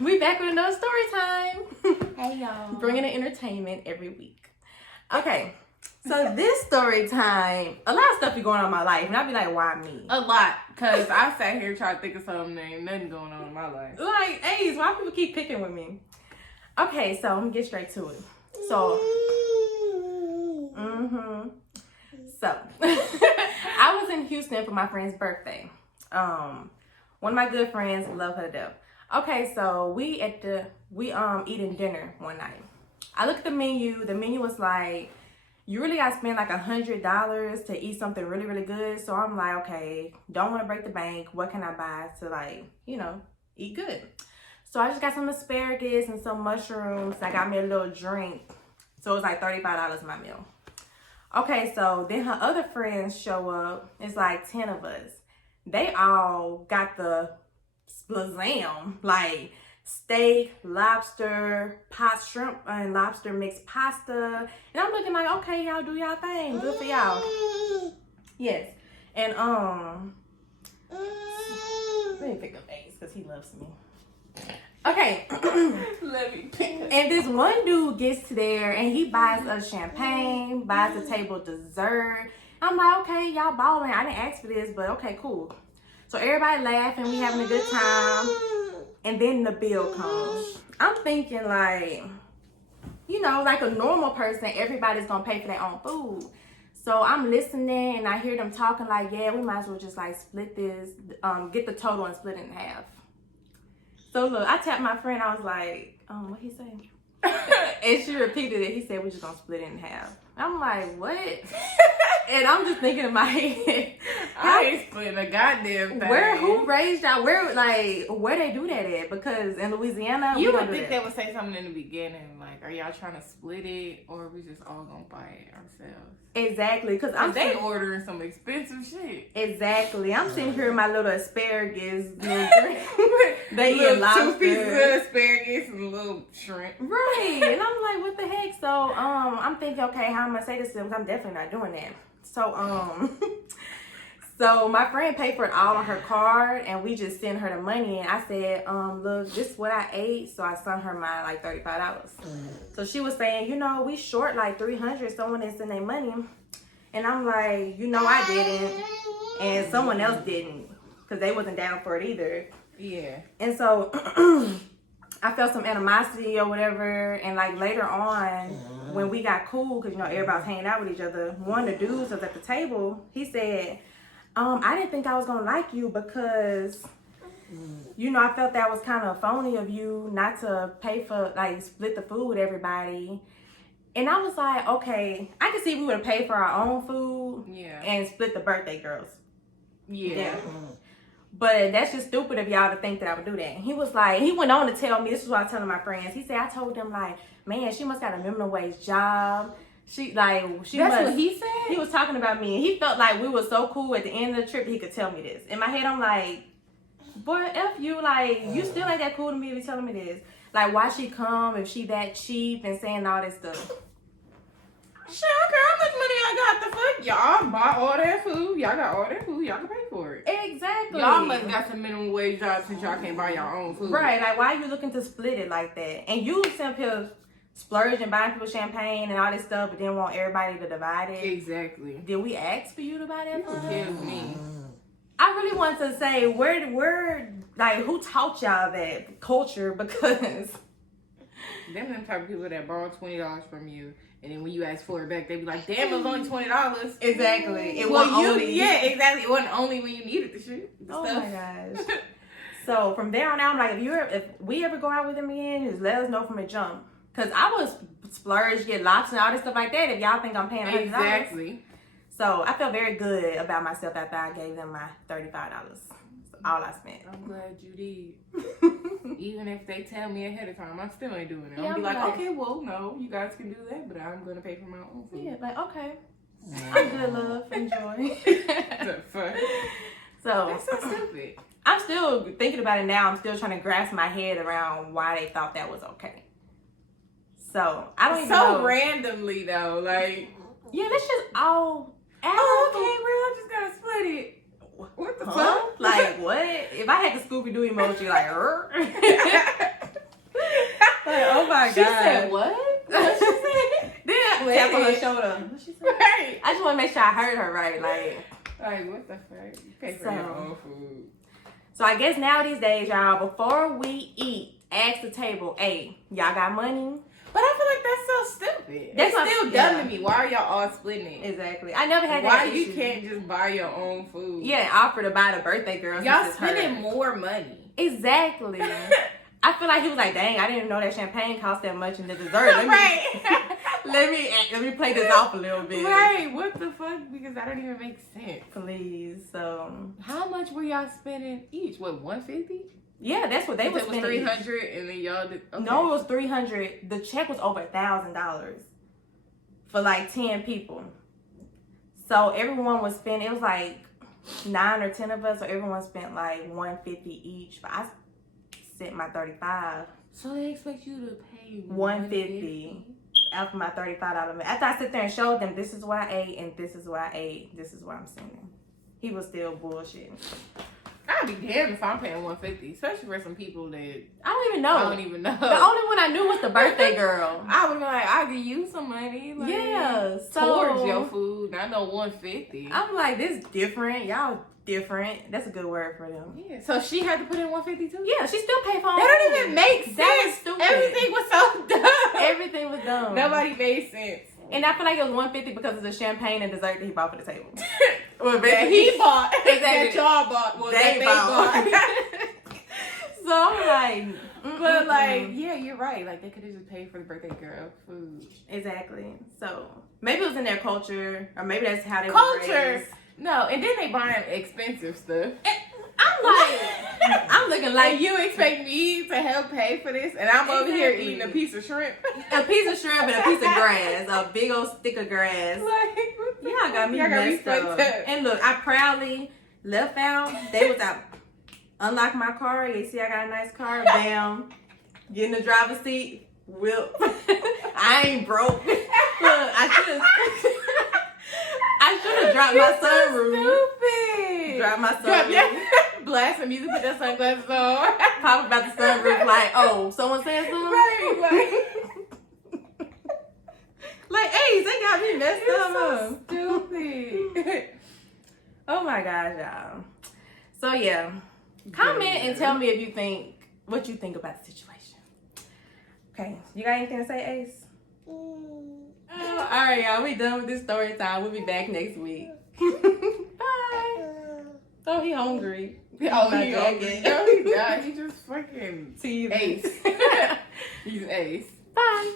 We back with another story time. Hey y'all. Bringing in entertainment every week. Okay, so this story time, a lot of stuff be going on in my life, and I'll be like, why me? A lot, because I sat here trying to think of something, ain't nothing going on in my life. Like, Ace, why people keep picking with me? Okay, so I'm gonna get straight to it. So, So, I was in Houston for my friend's birthday. One of my good friends, love her to death. Okay, so we eating dinner one night. I looked at the menu. The menu was like, you really gotta spend like $100 to eat something really, really good. So I'm like, okay, don't want to break the bank. What can I buy to like, eat good? So I just got some asparagus and some mushrooms. I got me a little drink. So it was like $35 my meal. Okay, so then her other friends show up. It's like 10 of us. They all got the splazam, like steak, lobster, pot shrimp and lobster mixed pasta. And I'm looking like, okay, y'all do y'all thing. Good for y'all. Yes. And let me pick up Ace because he loves me. Okay. Let me pick up. And this one dude gets there and he buys us champagne, buys the table dessert. I'm like, okay, y'all balling. I didn't ask for this, but okay, cool. So everybody laughing, we having a good time. And then the bill comes. I'm thinking like, like a normal person, everybody's gonna pay for their own food. So I'm listening and I hear them talking like, yeah, we might as well just like split this, get the total and split it in half. So look, I tapped my friend. I was like, what he say? And she repeated it. He said, we're just going to split it in half. I'm like, what? And I'm just thinking in my head, I ain't splitting a goddamn thing. Who raised y'all? Where they do that at? Because in Louisiana, you would think they would say something in the beginning, like, are y'all trying to split it, or are we just all gonna buy it ourselves? Exactly, because they ordering some expensive shit. Exactly, I'm sitting here with my little asparagus. They eat lobster, 2 pieces of asparagus and a little shrimp. Right, and I'm like, what the heck? So I'm thinking, okay, how am I gonna say this to them? I'm definitely not doing that. So so my friend paid for it all on her card, and we just sent her the money. And I said, look, this is what I ate, so I sent her my like $35. So she was saying, we short like $300. Someone didn't send their money, and I'm like, I didn't, and someone else didn't, because they wasn't down for it either. Yeah. And so I felt some animosity or whatever, and like later on when we got cool, because everybody was hanging out with each other, one of the dudes was at the table. He said, I didn't think I was gonna like you because I felt that was kind of phony of you not to pay for like split the food with everybody. And I was like, okay, I could see we would have paid for our own food, and split the birthday girls. Yeah. But that's just stupid of y'all to think that I would do that. He was like, he went on to tell me, this is what I was telling my friends. He said, I told them like, man, she must got a minimum wage job. That's what he said? He was talking about me. And he felt like we were so cool at the end of the trip that he could tell me this. In my head, I'm like, boy, F you. Like, you still ain't that cool to me to be telling me this. Like, why she come if she that cheap and saying all this stuff? Shit, I don't care how much money I got. The fuck? Y'all buy all that food. Y'all got all that food. Y'all can pay for it. Exactly. Y'all must got some minimum wage jobs since y'all can't buy your own food. Right. Like, why are you looking to split it like that? And you sent here splurge and buying people champagne and all this stuff, but then want everybody to divide it. Exactly. Did we ask for you to buy that food? Kills me. I really want to say, where, like, who taught y'all that culture? Because them type of people that borrow $20 from you, and then when you ask for it back, they be like, damn, it was only $20. Exactly. It exactly. It wasn't only when you needed the shit. Oh my gosh. So from there on out, I'm like, if we ever go out with them again, just let us know from the jump. Because I was splurge, get lobster and all this stuff like that if y'all think I'm paying $100. Exactly. So I felt very good about myself after I gave them my $35. All I spent. I'm glad you did. Even if they tell me ahead of time, I still ain't doing it. I'll be like, okay, well, no, you guys can do that, but I'm going to pay for my own food. Yeah, like, okay. I'm good, love. Enjoy. The fuck? So, that's so stupid. I'm still thinking about it now. I'm still trying to grasp my head around why they thought that was okay. So, I don't even know. So randomly, though. Like, yeah, let's just all... okay, bro, I just got to split it. What the fuck? Like, what? If I had the Scooby-Doo emoji, like, my She said what? What she said? Then tap on her shoulder. What she said? Right. I just want to make sure I heard her right. Like, what the fuck? You pay for your own food. So I guess now these days, y'all, before we eat, ask the table, hey, y'all got money? But I feel like that's so stupid. That's It's still dumb to me. Why are y'all all splitting it? Exactly. I never had that Why issue. you can't just buy your own food? Yeah, and offer to buy the birthday girl. Y'all spending more money. Exactly. I feel like he was like, dang, I didn't know that champagne cost that much in the dessert. Let me play this off a little bit. Right. What the fuck? Because that don't even make sense. Please. So how much were y'all spending each? What, $150? Yeah, that's what they were spending. It was $300 and then y'all did. Okay. No, it was $300. The check was over $1,000 for like 10 people. So everyone was spending. It was like 9 or 10 of us, so everyone spent like $150 each. But I sent my $35. So they expect you to pay $150 after my $35. After I sit there and showed them, this is what I ate and this is what I ate. This is what I'm sending. He was still bullshitting. I'd be damned if I'm paying $150, especially for some people that I don't even know. I don't even know. The only one I knew was the birthday girl. I would be like, I'll give you some money. Like, yeah, towards your food. I know $150. I'm like, this different. Y'all different. That's a good word for them. Yeah. So she had to put in $150 too? Yeah, she still paid for her. That don't even make sense. That was stupid. Everything was so dumb. Everything was dumb. Nobody made sense. And I feel like it was $150 because of the champagne and dessert that he bought for the table. That he bought. Exactly. That y'all bought. Well, they bought. So I'm like, but like, yeah, you're right. Like they could have just paid for the birthday girl food. Exactly. So maybe it was in their culture, or maybe that's how they culture. were raised. No, and then they buying expensive stuff. I'm like, I'm looking like you expect me to help pay for this, and I'm over here eating a piece of shrimp, a piece of shrimp and a piece of grass, a big old stick of grass. Like, y'all got me messed up. And look, I proudly left out. They was out. Unlock my car. You see, I got a nice car. Bam. Get in the driver's seat. Whip. I ain't broke. Look, I should have dropped my sunroof. Stupid. Drop my sunroof. Blast some music, put your sunglasses on. Pop about the sunroof like, oh, someone said something? Right, like, hey, they got me messed up. So stupid. Oh my gosh, y'all. So yeah. Comment and tell me if you think, what you think about the situation. Okay, you got anything to say, Ace? Oh, all right, y'all. We done with this story time. We'll be back next week. Bye. Oh, he hungry. Oh, he hungry. No, he not. He just fucking See you. Ace. He's Ace. Bye.